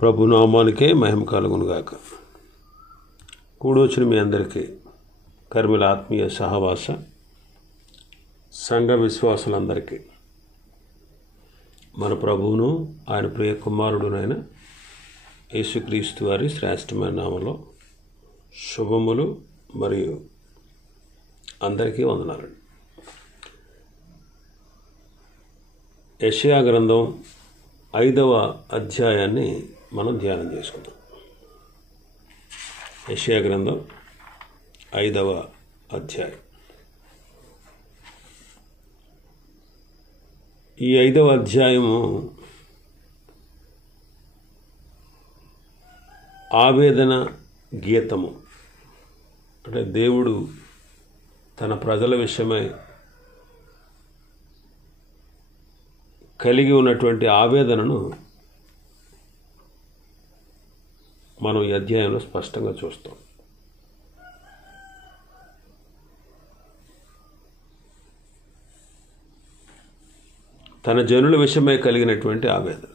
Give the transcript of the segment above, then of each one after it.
ప్రభునామానికే మహిమ కలుగునుగాక. కూడొచ్చిన మీ అందరికీ కర్మిల ఆత్మీయ సహవాస సంఘ విశ్వాసులందరికీ మన ప్రభువును ఆయన ప్రియ కుమారుడునైన యేసుక్రీస్తు వారి శ్రేష్టమైన నామములో శుభములు మరియు అందరికీ వందనాలు. యెషయా గ్రంథం 5వ అధ్యాయాన్ని మనం ధ్యానం చేసుకుందాం. యెషయా గ్రంథం 5వ అధ్యాయం. ఈ 5వ అధ్యాయము ఆవేదన గీతము. అంటే దేవుడు తన ప్రజల విషయమై కలిగి ఉన్నటువంటి ఆవేదనను మనం ఈ అధ్యాయంలో స్పష్టంగా చూస్తాం. తన జనుల విషయమై కలిగినటువంటి ఆవేదన.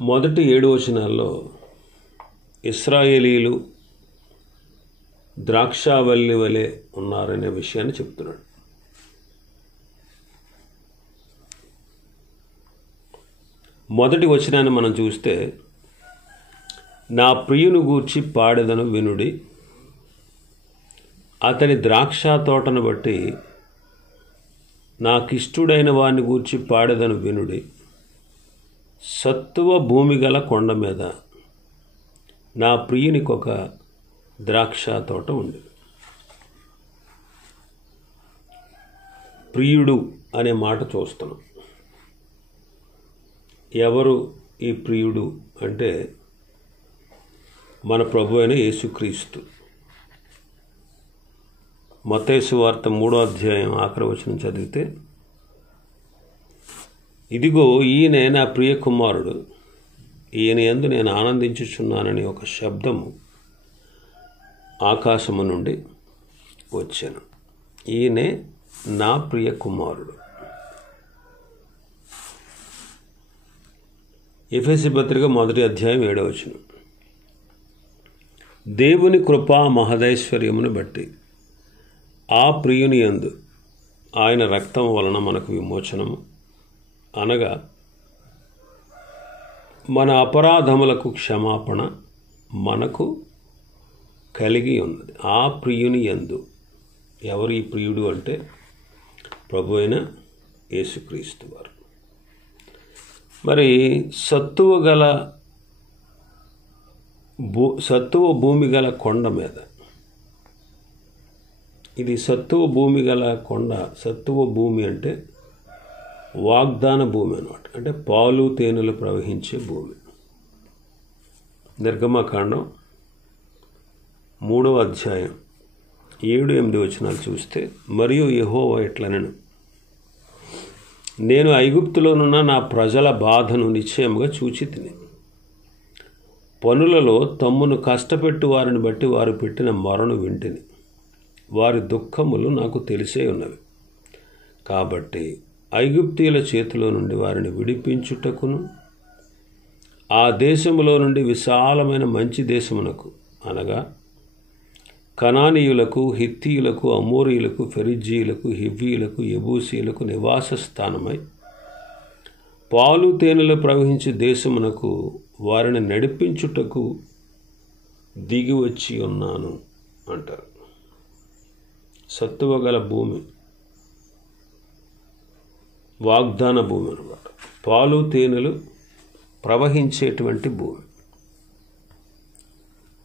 మొదటి 7 వచనాల్లో ఇశ్రాయేలీలు ద్రాక్షావల్లి వలె ఉన్నారనే విషయాన్ని చెప్తున్నాడు. మొదటి వచనాన్ని మనం చూస్తే, నా ప్రియుని గూర్చి పాడెదను వినుడి, అతని ద్రాక్ష తోటను బట్టి నాకిష్టుడైన వాడిని గూర్చి పాడెదను వినుడి, సత్తువ భూమి గల కొండ మీద నా ప్రియునికొక ద్రాక్ష తోట ఉంది. ప్రియుడు అనే మాట చూస్తున్నాం. ఎవరు ఈ ప్రియుడు అంటే మన ప్రభు అయిన యేసుక్రీస్తు. మత్తయి సువార్త 3వ అధ్యాయం ఆఖరి వచనం చదివితే, ఇదిగో ఈయనే నా ప్రియ కుమారుడు, ఈయన యందు నేను ఆనందించుచున్నానని ఒక శబ్దము ఆకాశము నుండి వచ్చాను. ఈయనే నా ప్రియ కుమారుడు. ఎఫెసీ పత్రిక 1వ అధ్యాయం 7వ వచనం. దేవుని కృపా మహదైశ్వర్యమును బట్టి ఆ ప్రియుని యందు ఆయన రక్తం వలన మనకు విమోచనము, అనగా మన అపరాధములకు క్షమాపణ మనకు కలిగి ఉన్నది. ఆ ప్రియుని యందు. ఎవరు ఈ ప్రియుడు అంటే ప్రభు అయిన యేసుక్రీస్తు వారు. మరి సత్తువ భూమి గల కొండ మీద, ఇది సత్తువ భూమి గల కొండ. సత్తువ భూమి అంటే వాగ్దాన భూమి అన్నమాట. అంటే పాలు తేనెలు ప్రవహించే భూమి. నిర్గమకాండం 3వ అధ్యాయం 7-8 వచనాలు చూస్తే, మరియు యెహోవా ఇట్లనెను, నేను ఐగుప్తులోనున్న నా ప్రజల బాధను నిశ్చయముగా చూచితిని. పనులలో తమ్మును కష్టపెట్టు వారిని బట్టి వారు పెట్టిన మొరను వింటిని. వారి దుఃఖములు నాకు తెలిసే ఉన్నవి. కాబట్టి ఐగుప్తీయుల చేతిలో నుండి వారిని విడిపించుటకును, ఆ దేశములో నుండి విశాలమైన మంచి దేశమునకు, అనగా కనానీయులకు, హిత్తీయులకు, అమోరీయులకు, ఫెరిజ్జీయులకు, హివ్వీయులకు, యెబూసీయులకు నివాస స్థానమై పాలు తేనెలు ప్రవహించే దేశమునకు వారిని నడిపించుటకు దిగి వచ్చి ఉన్నాను అంటారు. సత్తువ గల భూమి, వాగ్దాన భూమి అన్నమాట. పాలు తేనెలు ప్రవహించేటువంటి భూమి.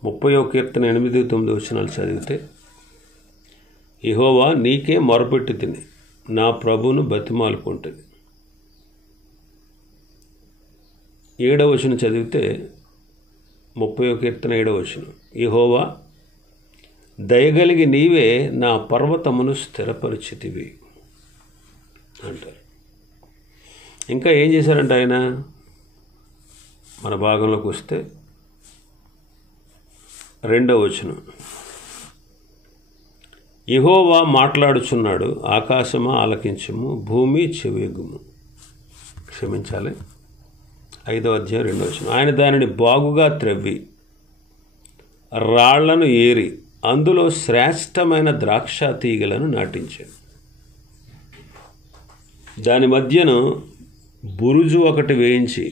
30వ కీర్తన 8-9 వచనాలు చదివితే, యెహోవా నీకే మొరపెట్టి తిని నా ప్రభువును బతిమాలుకుంటుంది. 7వ వచనం చదివితే, 30వ కీర్తన 7వ వచనం, యెహోవా దయగలిగి నీవే నా పర్వతమును స్థిరపరిచితివి అంటారు. ఇంకా ఏం చేశారంటే ఆయన, మన భాగంలోకి వస్తే 2వ వచనం, యెహోవా మాట్లాడుచున్నాడు, ఆకాశమా ఆలకించుము, భూమి చెవియొగ్గుము. క్షమించాలి, 5వ అధ్యాయం 2వ వచనం. ఆయన దానిని బాగుగా త్రవ్వి రాళ్లను ఏరి అందులో శ్రేష్టమైన ద్రాక్ష తీగలను నాటించాడు. దాని మధ్యను బురుజు ఒకటి వేయించి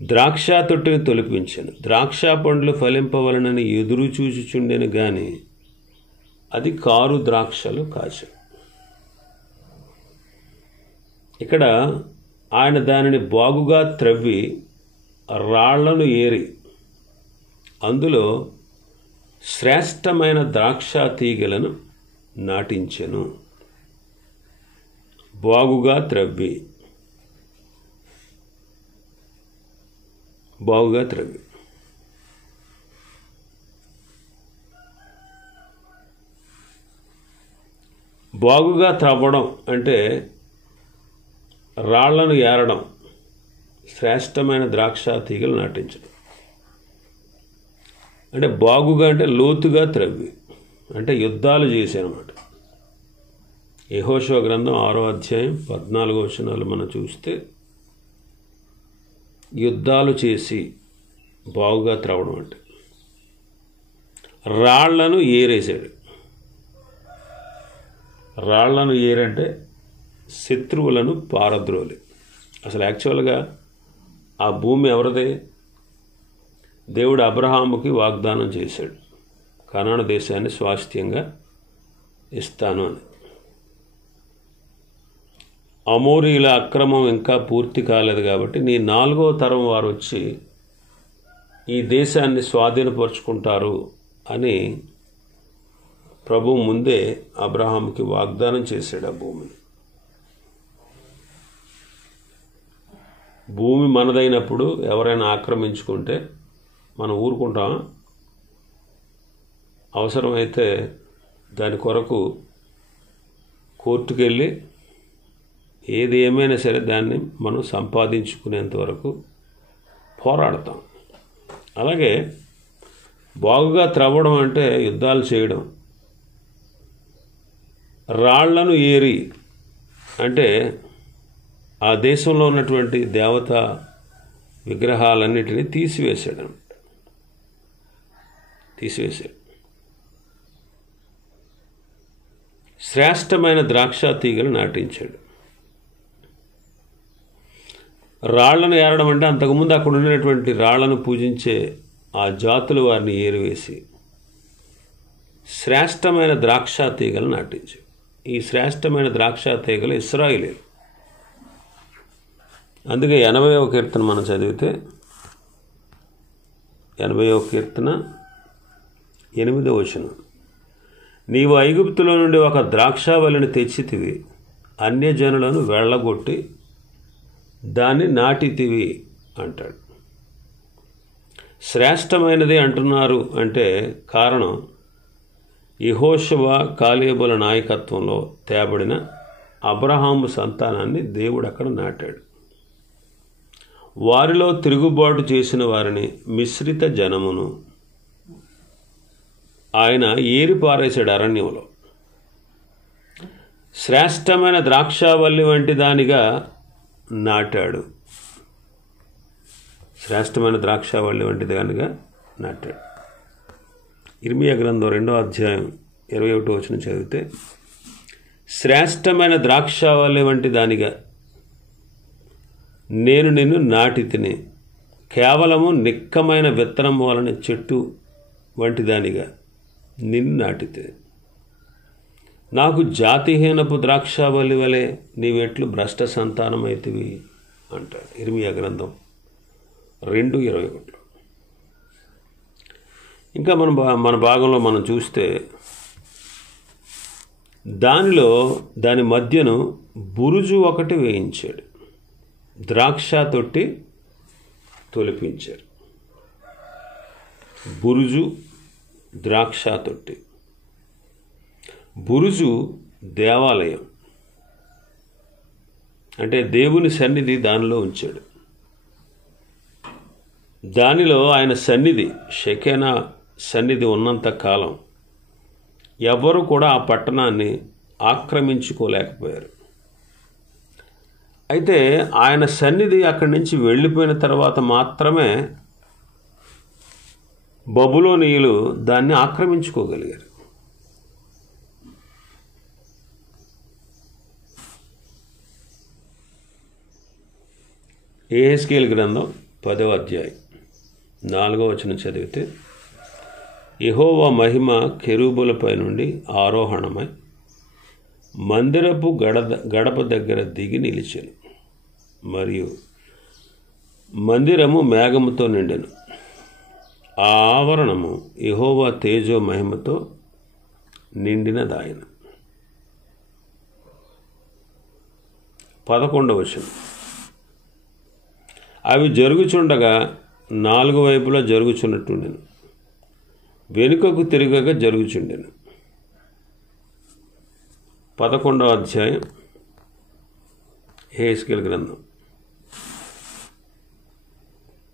ద్రాక్ష తొట్టిని తొలిపించాను. ద్రాక్ష పండ్లు ఫలింపవలనని ఎదురు చూచుచుండెను గాని అది కారు ద్రాక్షలు కాచు. ఇక్కడ ఆయన దానిని బాగుగా త్రవ్వి రాళ్లను ఏరి అందులో శ్రేష్టమైన ద్రాక్ష తీగలను నాటించెను. బాగుగా త్రవ్వి బాగుగా త్రవ్వడం అంటే రాళ్లను ఏరడం, శ్రేష్టమైన ద్రాక్ష తీగలు నాటించడం. అంటే బాగుగా అంటే లోతుగా త్రవ్వి, అంటే యుద్ధాలు చేశానమాట. యెహోషువ గ్రంథం 6వ అధ్యాయం 14వ వచనాలు మనం చూస్తే యుద్ధాలు చేసి బాగుగా త్రవ్వడం అంటే రాళ్లను ఏరేసాడు. రాళ్లను ఏరంటే శత్రువులను పారద్రోలి. అసలు యాక్చువల్గా ఆ భూమి ఎవరిదే? దేవుడు అబ్రహాముకి వాగ్దానం చేశాడు, కనాను దేశాన్ని స్వాస్థ్యంగా ఇస్తాను అని. అమోరీల అక్రమం ఇంకా పూర్తి కాలేదు కాబట్టి నీ 4వ తరం వారు వచ్చి ఈ దేశాన్ని స్వాధీనపరుచుకుంటారు అని ప్రభు ముందే అబ్రహాముకి వాగ్దానం చేశాడు. ఆ భూమి మనదైనప్పుడు ఎవరైనా ఆక్రమించుకుంటే మనం ఊరుకుంటాం? అవసరమైతే దాని కొరకు కోర్టుకు వెళ్ళి ఏది ఏమైనా సరే దాన్ని మనం సంపాదించుకునేంత వరకు పోరాడతాం. అలాగే బాగుగా త్రవ్వడం అంటే యుద్ధాలు చేయడం. రాళ్లను ఏరి అంటే ఆ దేశంలో ఉన్నటువంటి దేవతా విగ్రహాలన్నిటినీ తీసివేశాడు. శ్రేష్టమైన ద్రాక్ష తీగలు నాటించాడు. రాళ్లను ఏరడం అంటే అంతకుముందు అక్కడ ఉన్నటువంటి రాళ్లను పూజించే ఆ జాతులు వారిని ఏరివేసి శ్రేష్టమైన ద్రాక్ష తీగలు నాటించాడు. ఈ శ్రేష్టమైన ద్రాక్ష తీగలు ఇశ్రాయేలీయులు. అందుకే 80వ కీర్తన మనం చదివితే 80వ కీర్తన 8వ వచనం, నీవు ఐగుప్తులో నుండి ఒక ద్రాక్షావల్లిని తెచ్చితివి, అన్యజనులను వెళ్ళగొట్టి దాన్ని నాటితివి అంటాడు. శ్రేష్టమైనది అంటున్నారు అంటే కారణం యెహోషువ కాలేబుల నాయకత్వంలో తేబడిన అబ్రహాము సంతానాన్ని దేవుడు అక్కడ నాటాడు. వారిలో తిరుగుబాటు చేసిన వారిని, మిశ్రిత జనమును ఆయన ఏరి పారేశాడు అరణ్యంలో. శ్రేష్టమైన ద్రాక్షావల్లి వంటి దానిగా నాటాడు. శ్రేష్టమైన ద్రాక్షావల్లి వంటి దానిగా నాటాడు. ఇర్మియా గ్రంథం 2వ అధ్యాయం 21వ వచనం చదివితే, శ్రేష్టమైన ద్రాక్షావల్లి వంటి దానిగా నేను నిన్ను నాటి తిని, కేవలము నిక్కమైన విత్తనం వలన చెట్టు వంటి దానిగా నిన్ను నాటితే, నాకు జాతిహీనపు ద్రాక్షావల్లి వలె నీవెట్లు భ్రష్ట సంతానమైతివి అంటాడు ఇర్మియా గ్రంథం 2:21. ఇంకా మన భాగంలో మనం చూస్తే దాని మధ్యను బురుజు ఒకటి వేయించాడు, ద్రాక్ష తొట్టి తొలిపించారు. బురుజు, ద్రాక్ష తొట్టి. బురుజు దేవాలయం అంటే దేవుని సన్నిధి దానిలో ఉంచాడు. దానిలో ఆయన సన్నిధి, షెకెనా సన్నిధి ఉన్నంత కాలం ఎవరు కూడా ఆ పట్టణాన్ని ఆక్రమించుకోలేకపోయారు. అయితే ఆయన సన్నిధి అక్కడి నుంచి వెళ్ళిపోయిన తర్వాత మాత్రమే బబులోనీయులు దాన్ని ఆక్రమించుకోగలిగారు. యెహెజ్కేలు గ్రంథం 10వ అధ్యాయం 4వ వచనం చదివితే, యెహోవా మహిమ కెరూబులపై నుండి ఆరోహణమై మందిరపు గడప దగ్గర దిగి నిలిచెను, మరియు మందిరము మేఘముతో నిండెను. ఆ ఆవరణము యెహోవా తేజో మహిమతో నిండినదాయన. 11వ వచనం, అవి జరుగుచుండగా 4 వైపులా జరుగుచున్నట్టుండెను, వెనుకకు తిరగగా జరుగుచుండెను. 11వ అధ్యాయం యెహెజ్కేలు గ్రంథం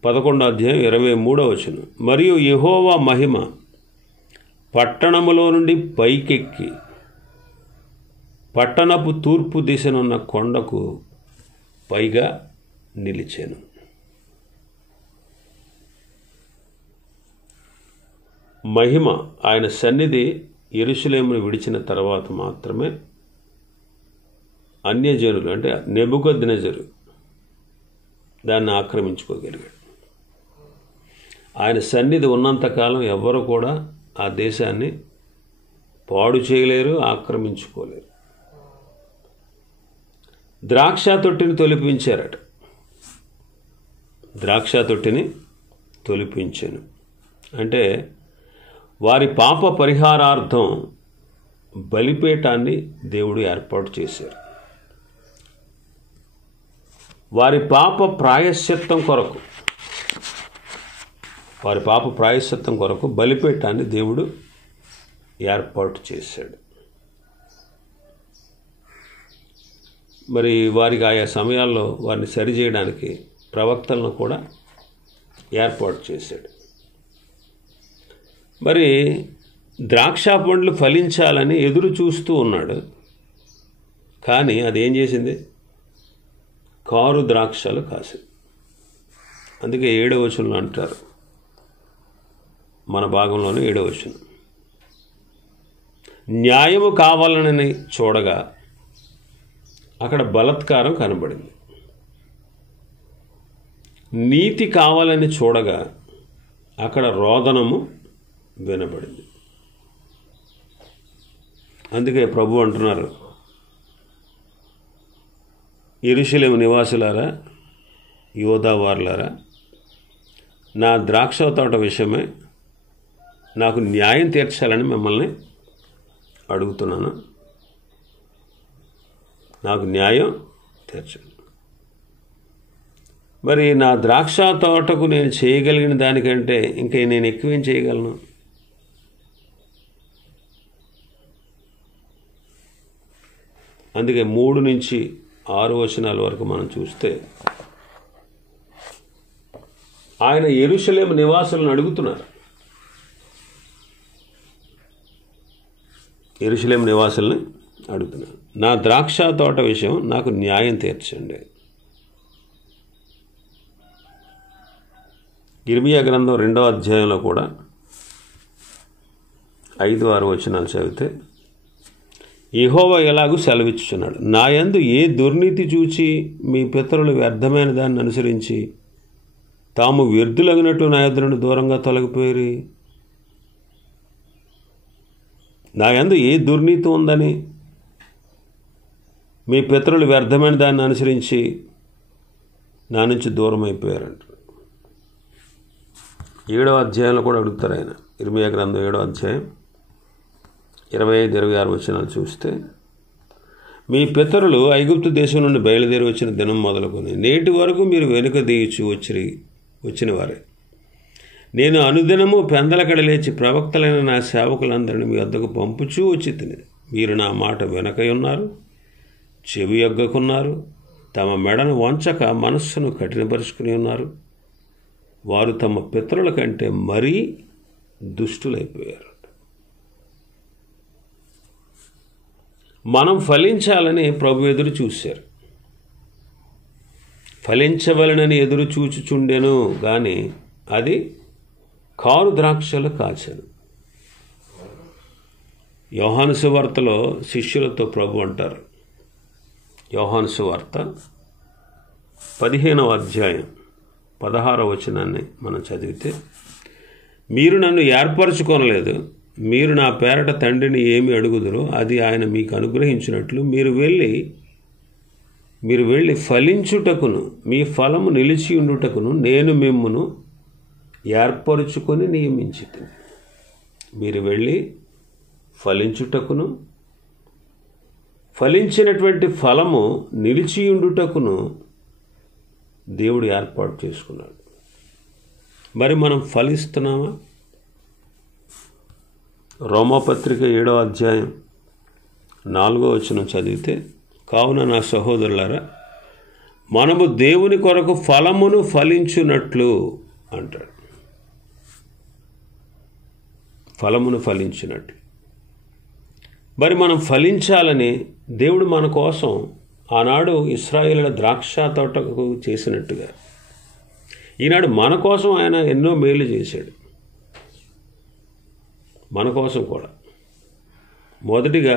11వ అధ్యాయం 23వ వచనం, మరియు యెహోవా మహిమ పట్టణములో నుండి పైకెక్కి పట్టణపు తూర్పు దిశనున్న కొండకు పైగా నిలిచెను. మహిమ, ఆయన సన్నిధి యెరూషలేమును విడిచిన తర్వాత మాత్రమే అన్యజనులు అంటే నెబుకద్నెజరు దాన్ని ఆక్రమించుకోగలిగాడు. ఆయన సన్నిధి ఉన్నంతకాలం ఎవ్వరు కూడా ఆ దేశాన్ని పాడు చేయలేరు, ఆక్రమించుకోలేరు. ద్రాక్ష తొట్టిని తొలిపించారట. ద్రాక్ష తొట్టిని తొలిపించాను అంటే వారి పాప పరిహారార్థం బలిపీఠాన్ని దేవుడు ఏర్పాటు చేశారు. వారి పాప ప్రాయశ్చిత్తం కొరకు బలిపీఠాన్ని దేవుడు ఏర్పాటు చేశాడు. మరి వారికి ఆయా సమయాల్లో వారిని సరిచేయడానికి ప్రవక్తలను కూడా ఏర్పాటు చేశాడు. మరి ద్రాక్ష పండ్లు ఫలించాలని ఎదురు చూస్తూ ఉన్నాడు. కానీ అదేం చేసింది? కారు ద్రాక్షలు కాసింది. అందుకే 7వ వచనంలో అంటారు, మన భాగంలోనే 7వ వచనం, న్యాయము కావాలని చూడగా అక్కడ బలాత్కారం కనబడింది, నీతి కావాలని చూడగా అక్కడ రోదనము వినబడింది. అందుకే ప్రభు అంటున్నారు, యెరూషలేము నివాసులారా, యోధా వారులారా, నా ద్రాక్ష తోట విషయమై నాకు న్యాయం తీర్చాలని మిమ్మల్ని అడుగుతున్నాను. నాకు న్యాయం తీర్చండి. మరి నా ద్రాక్ష తోటకు నేను చేయగలిగిన దానికంటే ఇంకా నేను ఎక్కువేం చేయగలను? అందుకే 3 నుంచి 6 వచనాల వరకు మనం చూస్తే ఆయన యెరూషలేము నివాసులను అడుగుతున్నారు. యెరూషలేము నివాసుల్ని అడుగుతున్నారు, నా ద్రాక్ష తోట విషయం నాకు న్యాయం తీర్చండి. ఇర్మియా గ్రంథం 2వ అధ్యాయంలో కూడా 5-6 వచనాలు చదివితే, యెహోవా ఎలాగూ సెలవిచ్చుచున్నాడు, నా యందు ఏ దుర్నీతి చూచి మీ పితరులు వ్యర్థమైన దాన్ని అనుసరించి తాము వ్యర్థులగినట్టు నా యొద్ద నుండి దూరంగా తొలగిపోయి, నా యందు ఏ దుర్నీతి ఉందని మీ పితరులు వ్యర్థమైన దాన్ని అనుసరించి నా నుంచి దూరం అయిపోయారంట. 7వ అధ్యాయంలో కూడా అడుగుతారు ఆయన. ఇర్మియా గ్రంథం 7వ అధ్యాయం 25-26 వచనాలు చూస్తే, మీ పితరులు ఐగుప్తు దేశం నుండి బయలుదేరి వచ్చిన దినం మొదలుకొని నేటి వరకు మీరు వెనుక దీయిచు వచ్చిన వారే. నేను అనుదినము పెందలకడ లేచి ప్రవక్తలైన నా సేవకులందరినీ మీ వద్దకు పంపుచూ వచ్చి తిని, మీరు నా మాట వెనకయున్నారు, చెవి యొగ్గకున్నారు, తమ మెడను వంచక మనస్సును కఠినపరుచుకుని ఉన్నారు. వారు తమ పితరుల కంటే మరీ దుష్టులైపోయారు. మనం ఫలించాలని ప్రభు ఎదురు చూశారు. ఫలించవలనని ఎదురు చూచుచుండెను గాని అది కారు ద్రాక్షలు కాచెను. యోహాను సువార్తలో శిష్యులతో ప్రభు అంటారు, యోహాను సువార్త 15వ అధ్యాయం 16వ వచనాన్ని మనం చదివితే, మీరు నన్ను ఏర్పరచుకొనలేదు, మీరు నా పేరట తండ్రిని ఏమి అడుగుదురో అది ఆయన మీకు అనుగ్రహించినట్లు మీరు వెళ్ళి ఫలించుటకును మీ ఫలము నిలిచి ఉండుటకును నేను మిమ్మును ఏర్పరచుకొని నియమించితిని. మీరు వెళ్ళి ఫలించుటకును ఫలించినటువంటి ఫలము నిలిచి ఉండుటకును దేవుడు ఏర్పాటు చేసుకున్నాడు. మరి మనం ఫలిస్తున్నామా? రోమాపత్రిక 7వ అధ్యాయం 4వ వచనం చదివితే, కావున నా సహోదరులారా, మనము దేవుని కొరకు ఫలమును ఫలించున్నట్లు అంటాడు. ఫలమును ఫలించినట్లు. మరి మనం ఫలించాలని దేవుడు మన కోసం ఆనాడు ఇశ్రాయేలుల ద్రాక్ష తోటకు చేసినట్టుగా ఈనాడు మన కోసం ఆయన ఎన్నో మేలు చేశాడు. మన కోసం కూడా మొదటిగా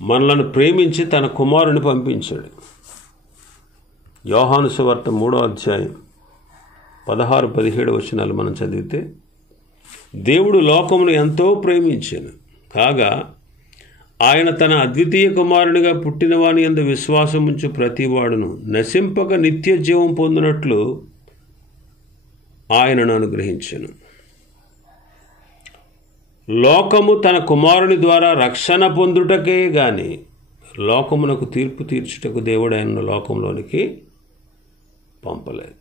మనలను ప్రేమించి తన కుమారుని పంపించాడు. యోహాను సువార్త 3వ అధ్యాయం 16-17 వచనాలు మనం చదివితే, దేవుడు లోకమును ఎంతో ప్రేమించాను కాగా ఆయన తన అద్వితీయ కుమారునిగా పుట్టినవాని యందు విశ్వాసముంచు ప్రతివాడును నశింపక నిత్య జీవం పొందినట్లు ఆయనను అనుగ్రహించెను. లోకము తన కుమారుని ద్వారా రక్షణ పొందుటకే గాని లోకమునకు తీర్పు తీర్చుటకు దేవుడు ఆయన లోకంలోనికి పంపలేదు.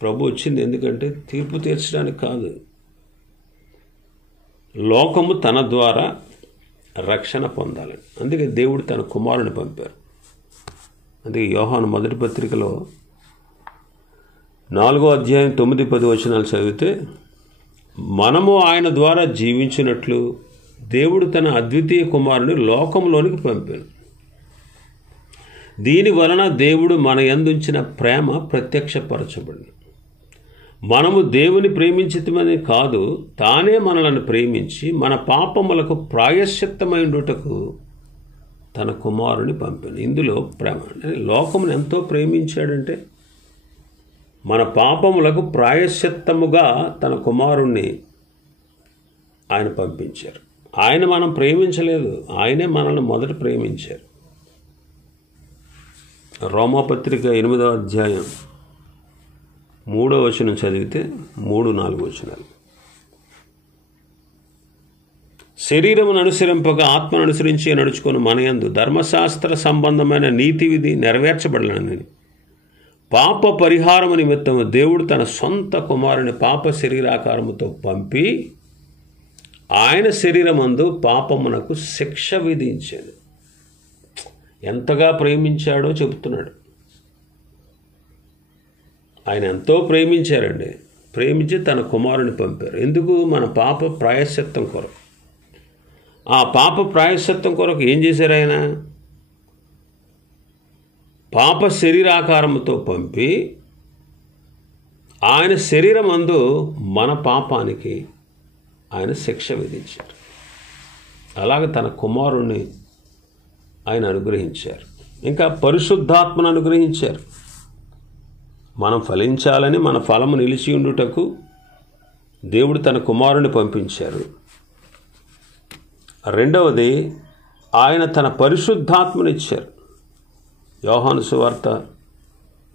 ప్రభు వచ్చింది ఎందుకంటే తీర్పు తీర్చడానికి కాదు, లోకము తన ద్వారా రక్షణ పొందాలని. అందుకే దేవుడు తన కుమారుని పంపారు. అందుకే యోహాను మొదటి పత్రికలో 4వ అధ్యాయం 9-10 వచనాలు చదివితే, మనము ఆయన ద్వారా జీవించినట్లు దేవుడు తన అద్వితీయ కుమారుని లోకంలోనికి పంపాడు. దీని వలన దేవుడు మన యందుంచిన ప్రేమ ప్రత్యక్షపరచబడింది. మనము దేవుని ప్రేమించితమని కాదు, తానే మనలను ప్రేమించి మన పాపములకు ప్రాయశ్చిత్తమైండుటకు తన కుమారుని పంపాను. ఇందులో ప్రేమ లోకమును ఎంతో ప్రేమించాడంటే మన పాపములకు ప్రాయశ్చిత్తముగా తన కుమారుణ్ణి ఆయన పంపించారు. ఆయన మనం ప్రేమించలేదు, ఆయనే మనల్ని మొదట ప్రేమించారు. రోమాపత్రిక 8వ అధ్యాయం 3వ వచనం చదివితే 3-4 వచనాలు, శరీరమును అనుసరింపగా ఆత్మను అనుసరించి నడుచుకొని మనయందు ధర్మశాస్త్ర సంబంధమైన నీతి విధి నెరవేర్చబడలని పాప పరిహారము నిమిత్తము దేవుడు తన సొంత కుమారుని పాప శరీరాకారముతో పంపి ఆయన శరీరమందు పాపమునకు శిక్ష విధించాడు. ఎంతగా ప్రేమించాడో చెబుతున్నాడు. ఆయన ఎంతో ప్రేమించారండి. ప్రేమించి తన కుమారుని పంపారు. ఎందుకు? మన పాప ప్రాయశ్చిత్తం కొరకు. ఆ పాప ప్రాయశ్చిత్తం కొరకు ఏం చేశారు? ఆయన పాప శరీరాకారముతో పంపి ఆయన శరీరమందు మన పాపానికి ఆయన శిక్ష విధించారు. అలాగే తన కుమారుణ్ణి ఆయన అనుగ్రహించారు. ఇంకా పరిశుద్ధాత్మను అనుగ్రహించారు. మనం ఫలించాలని, మన ఫలము నిలిచి ఉండుటకు దేవుడు తన కుమారుని పంపించారు. రెండవది, ఆయన తన పరిశుద్ధాత్మనిచ్చారు. యోహాను సువార్త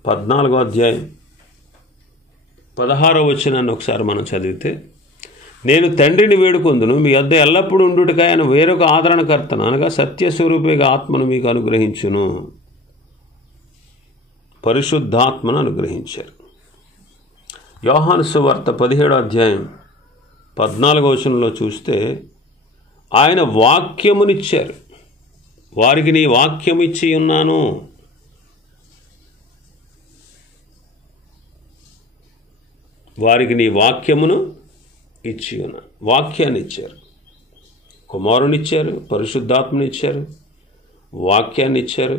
14వ అధ్యాయం 16వ వచనాన్ని ఒకసారి మనం చదివితే, నేను తండ్రిని వేడుకొందును, మీ వద్ద ఎల్లప్పుడూ ఉండుటకై ఆయన వేరొక ఆదరణకర్తను అనగా సత్యస్వరూపిగా ఆత్మను మీకు అనుగ్రహించును. పరిశుద్ధాత్మను అనుగ్రహించారు. యోహాను సువార్త 17వ అధ్యాయం 14వ వచనంలో చూస్తే ఆయన వాక్యమునిచ్చారు. వారికి నీ వాక్యం ఇచ్చి ఉన్నాను. వారికి నీ వాక్యమును ఇచ్చి ఉన్నాను. వాక్యాన్ని ఇచ్చారు, కుమారునిచ్చారు, పరిశుద్ధాత్మనిచ్చారు, వాక్యాన్ని ఇచ్చారు,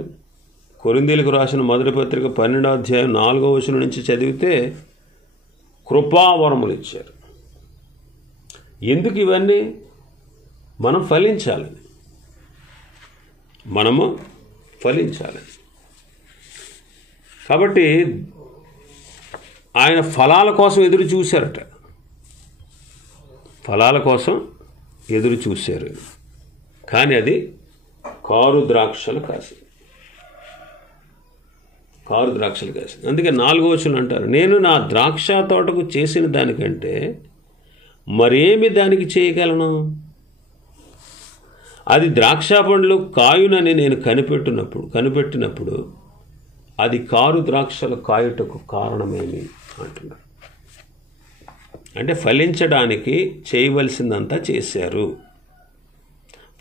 కొరింథీయులకు రాసిన మొదటి పత్రిక 12వ అధ్యాయం 4వ వచనం నుంచి చదివితే కృపావరములు ఇచ్చారు. ఎందుకు ఇవన్నీ? మనం ఫలించాలని, మనము ఫలించాలని. కాబట్టి ఆయన ఫలాల కోసం ఎదురు చూశారట, ఫలాల కోసం ఎదురు చూశారు. కానీ అది కారు ద్రాక్షలు కాసింది, కారు ద్రాక్షలు కాసింది. అందుకే 4వ వచనం అంటారు, నేను నా ద్రాక్ష తోటకు చేసిన దానికంటే మరేమి దానికి చేయగలను? అది ద్రాక్ష పండ్లు కాయునని నేను కనిపెట్టినప్పుడు అది కారు ద్రాక్షలు కాయుటకు కారణమేమి అంటున్నారు. అంటే ఫలించడానికి చేయవలసిందంతా చేశారు,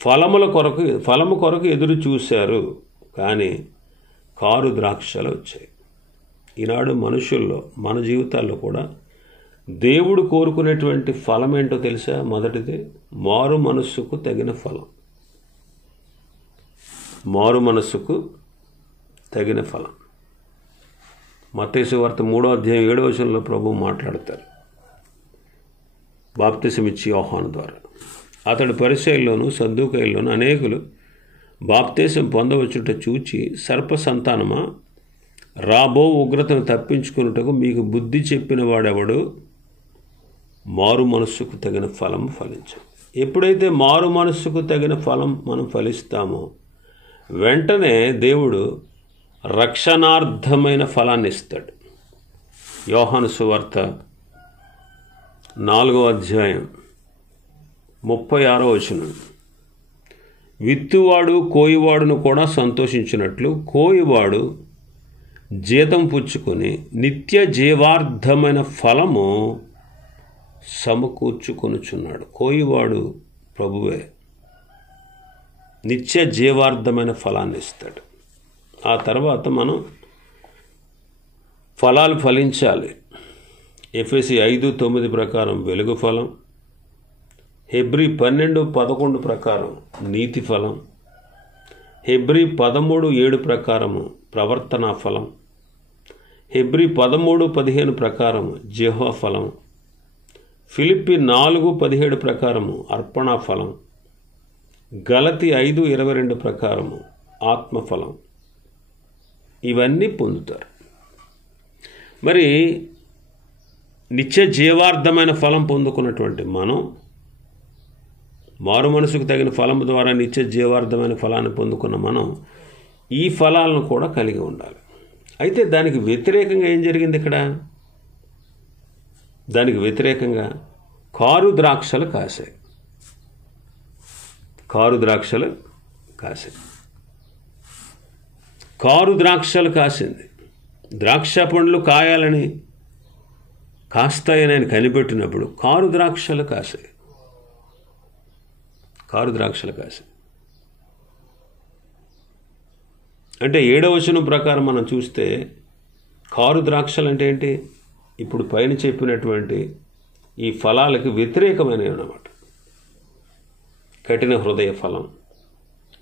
ఫలము కొరకు ఎదురు చూశారు, కానీ కారు ద్రాక్షలు వచ్చాయి. ఈనాడు మనుషుల్లో, మన జీవితాల్లో కూడా దేవుడు కోరుకునేటువంటి ఫలం ఏంటో తెలుసా? మొదటిది మారు మనస్సుకు తగిన ఫలం. మారు మనస్సుకు తగిన ఫలం. మత్తయి సువార్త 3వ అధ్యాయం 7వ వచనంలో ప్రభువు మాట్లాడతారు, బాప్తిసం ఇచ్చి యోహాను ద్వారా. అతడు పరిసయ్యుల్లోనూ సద్దూకయ్యుల్లోనూ అనేకులు బాప్తిసం పొందవచ్చుట చూచి, సర్ప సంతానమా, రాబో ఉగ్రతను తప్పించుకున్నటకు మీకు బుద్ధి చెప్పిన వాడెవడు? మారు మనస్సుకు తగిన ఫలం ఫలించాం. ఎప్పుడైతే మారు మనస్సుకు తగిన ఫలం మనం ఫలిస్తామో వెంటనే దేవుడు రక్షణార్థమైన ఫలాన్ని ఇస్తాడు. యోహాను సువార్త 4వ అధ్యాయం 36వ వచనం, విత్తువాడు కోయివాడును కూడా సంతోషించినట్లు కోయివాడు జీతం పుచ్చుకొని నిత్య జీవార్థమైన ఫలము సమకూర్చుకొనుచున్నాడు. కోయివాడు ప్రభువే, నిత్య జీవార్థమైన ఫలాన్ని ఇస్తాడు. ఆ తర్వాత మనం ఫలాలు ఫలించాలి. ఎఫెసీ 5:9 ప్రకారం వెలుగు ఫలం, హెబ్రీ 12:11 ప్రకారం నీతి ఫలం, హెబ్రీ 13:7 ప్రకారము ప్రవర్తనా ఫలం, హెబ్రీ 13:15 ప్రకారము జెహోవా ఫలం, ఫిలిప్పీ 4:17 ప్రకారము అర్పణా ఫలం, గలతీ 5:22 ప్రకారము ఆత్మఫలం. ఇవన్నీ పొందుతారు. మరి నిత్య జీవార్థమైన ఫలం పొందుకున్నటువంటి మనం, మారు మనసుకు తగిన ఫలం ద్వారా నిత్య జీవార్థమైన ఫలాన్ని పొందుకున్న మనం ఈ ఫలాలను కూడా కలిగి ఉండాలి. అయితే దానికి వ్యతిరేకంగా ఏం జరిగింది ఇక్కడ? దానికి వ్యతిరేకంగా కారు ద్రాక్షలు కాసాయి. కారు ద్రాక్షలు కాసాయి. కారు ద్రాక్షలు కాసింది. ద్రాక్ష పండ్లు కాయాలని, కాస్తాయని ఆయన కనిపెట్టినప్పుడు కారు ద్రాక్షలు కాసాయి. కారు ద్రాక్షలు కాసాయి. అంటే 7వ వచనం ప్రకారం మనం చూస్తే కారు ద్రాక్షలు అంటే ఏంటి? ఇప్పుడు పైన చెప్పినటువంటి ఈ ఫలాలకు వ్యతిరేకమైనవి అన్నమాట. కఠిన హృదయ ఫలం,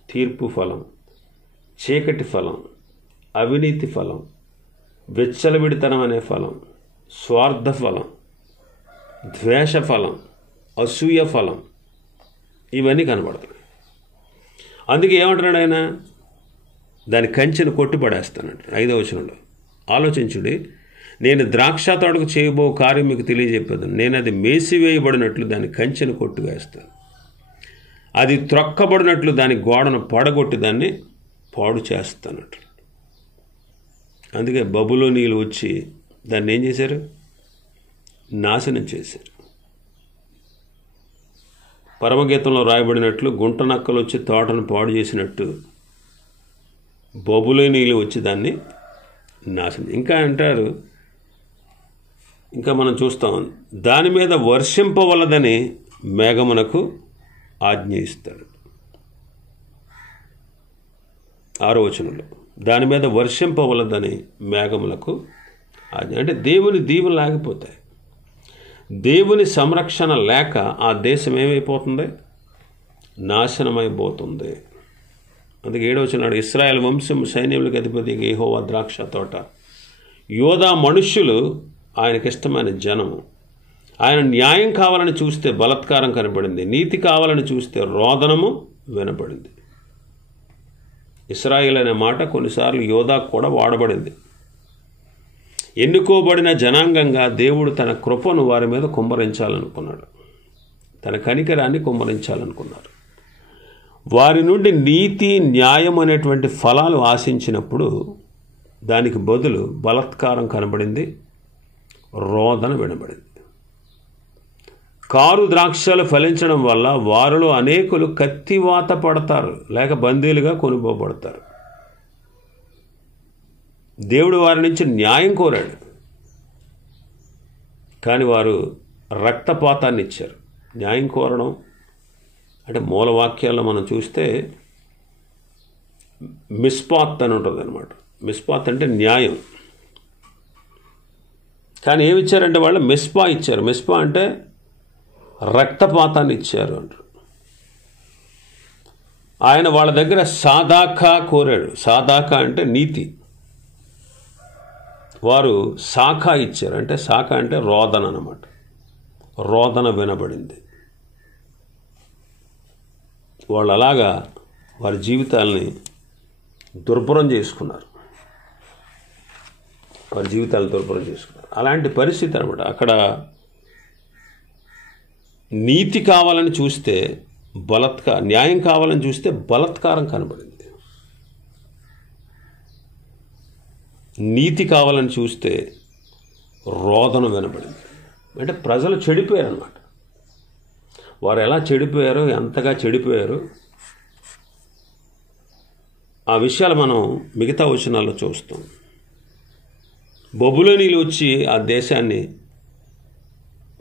తీర్పు ఫలం, చీకటి ఫలం, అవినీతి ఫలం, వెచ్చలవిడితనం అనే ఫలం, స్వార్థ ఫలం, ద్వేష ఫలం, అసూయ ఫలం, ఇవన్నీ కనబడుతున్నాయి. అందుకే ఏమంటున్నాడు ఆయన? దాని కంచెను కొట్టిపడేస్తానంట. 5వ వచనంలో ఆలోచించుడి, నేను ద్రాక్ష తోటకు చేయబో కార్యం మీకు తెలియజెప్పేది. నేను అది మేసివేయబడినట్లు దాని కంచెను కొట్టివేస్తాను, అది త్రొక్కబడినట్లు దాని గోడను పడగొట్టి దాన్ని పాడు చేస్తానట్లు. అందుకే బబులోనీయులు వచ్చి దాన్ని ఏం చేశారు? నాశనం చేశారు. పరమగీతంలో రాయబడినట్లు గుంట నక్కలు వచ్చి తోటను పాడు చేసినట్టు బబులోనీయులు వచ్చి దాన్ని నాశనం. ఇంకా అంటారు, ఇంకా మనం చూస్తాం, దాని మీద వర్షింపవలదని మేఘమునకు ఆజ్ఞ ఇస్తాడు. 6వ వచనంలో దాని మీద వర్షింపవలదని మేఘములకు ఆజ్ఞ. అంటే దేవుని దీవెనలు ఆగిపోతాయి. దేవుని సంరక్షణ లేక ఆ దేశం ఏమైపోతుంది? నాశనమైపోతుంది. అందుకే 7వ వచనం, ఇశ్రాయేల్ వంశం సైన్యములకు అధిపతి యెహోవా ద్రాక్ష తోట. యోధా మనుష్యులు ఆయనకిష్టమైన జనము. ఆయన న్యాయం కావాలని చూస్తే బలాత్కారం కనబడింది, నీతి కావాలని చూస్తే రోదనము వినబడింది. ఇశ్రాయేల్ అనే మాట కొన్నిసార్లు యోధాకు కూడా వాడబడింది. ఎన్నుకోబడిన జనాంగంగా దేవుడు తన కృపను వారి మీద కుమ్మరించాలనుకున్నాడు, తన కనికరాన్ని కుమ్మరించాలనుకున్నారు. వారి నుండి నీతి న్యాయం అనేటువంటి ఫలాలు ఆశించినప్పుడు దానికి బదులు బలాత్కారం కనబడింది, రోదన వినబడింది. కారు ద్రాక్షలు ఫలించడం వల్ల వారిలో అనేకులు కత్తివాత పడతారు, లేక బందీలుగా కొనుక్కోబడతారు. దేవుడు వారి నుంచి న్యాయం కోరాడు, కానీ వారు రక్తపాతాన్ని ఇచ్చారు. న్యాయం కోరడం అంటే మూలవాక్యాల్లో మనం చూస్తే మిస్పాత్ అని ఉంటుంది అనమాట. మిస్పాత్ అంటే న్యాయం. కానీ ఏమి ఇచ్చారంటే వాళ్ళు మిస్పా ఇచ్చారు. మిస్పా అంటే రక్తపాతాన్ని ఇచ్చారు అంటారు. ఆయన వాళ్ళ దగ్గర సాదాకా కోరాడు. సాదాకా అంటే నీతి. వారు శాఖ ఇచ్చారు. అంటే శాఖ అంటే రోదన అన్నమాట. రోదన వినబడింది. వాళ్ళు అలాగా వారి జీవితాలని దుర్భరం చేసుకున్నారు. వారి జీవితాలను దుర్భరం చేసుకున్నారు. అలాంటి పరిస్థితి అనమాట. అక్కడ నీతి కావాలని చూస్తే న్యాయం కావాలని చూస్తే బలాత్కారం కనబడింది. నీతి కావాలని చూస్తే రోదన వినబడింది. అంటే ప్రజలు చెడిపోయారు అన్నమాట. వారు ఎలా చెడిపోయారో, ఎంతగా చెడిపోయారో ఆ విషయాలు మనం మిగతా వచనాల్లో చూస్తాం. బబులోనీలు వచ్చి ఆ దేశాన్ని,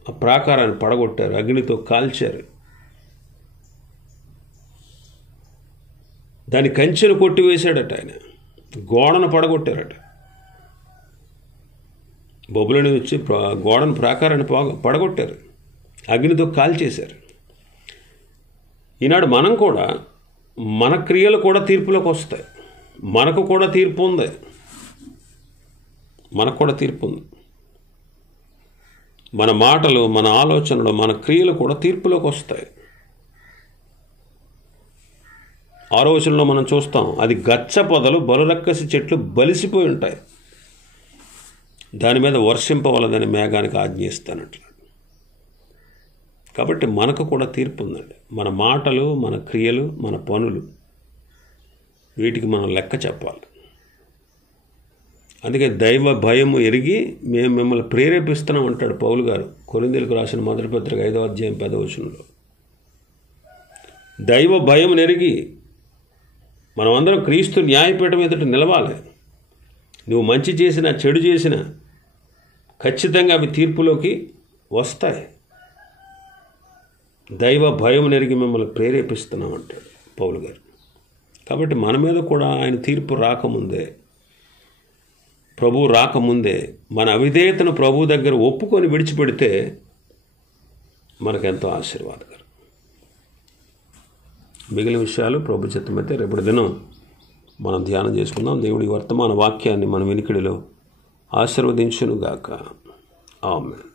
ఆ ప్రాకారాన్ని పడగొట్టారు, అగ్నితో కాల్చారు. దాని కంచెను కొట్టివేశాడట ఆయన, గోడను పడగొట్టారట. బబులోని వచ్చి గోడను, ప్రాకారాన్ని పడగొట్టారు, అగ్నితో కాల్చేశారు. ఈనాడు మనం కూడా, మన క్రియలు కూడా తీర్పులోకి వస్తాయి. మనకు కూడా తీర్పు ఉంది. మనకు కూడా తీర్పు ఉంది. మన మాటలు, మన ఆలోచనలు, మన క్రియలు కూడా తీర్పులోకి వస్తాయి. 6వ వచనంలో మనం చూస్తాం, అది గచ్చ పొదలు, బలురక్కసి చెట్లు బలిసిపోయి ఉంటాయి, దాని మీద వర్షింపవలదని మేఘానికి ఆజ్ఞయిస్తానట్లు. కాబట్టి మనకు కూడా తీర్పు ఉందండి. మన మాటలు, మన క్రియలు, మన పనులు, వీటికి మనం లెక్క చెప్పాలి. అందుకే దైవ భయము ఎరిగి మేము మిమ్మల్ని ప్రేరేపిస్తున్నాం అంటాడు పౌలు గారు కొరింథీయులకు రాసిన మొదటి పత్రిక 5వ అధ్యాయం 10వ వచనంలో. దైవ భయం ఎరిగి మనమందరం క్రీస్తు న్యాయపీఠం ఎదుట నిలవాలి. నువ్వు మంచి చేసినా, చెడు చేసినా ఖచ్చితంగా అవి తీర్పులోకి వస్తాయి. దైవ భయం ఎరిగి మిమ్మల్ని ప్రేరేపిస్తున్నాం అంటాడు పౌలు గారు. కాబట్టి మన మీద కూడా ఆయన తీర్పు రాకముందే, ప్రభువు రాకముందే మన అవిధేయతను ప్రభు దగ్గర ఒప్పుకొని విడిచిపెడితే మనకెంతో ఆశీర్వాదకరం. మిగిలిన విషయాలు ప్రభు చిత్తమైతే రేపటి దినం మనం ధ్యానం చేసుకుందాం. దేవుడి వర్తమాన వాక్యాన్ని మన వినికిడిలో ఆశీర్వదించునుగాక. ఆమేన్.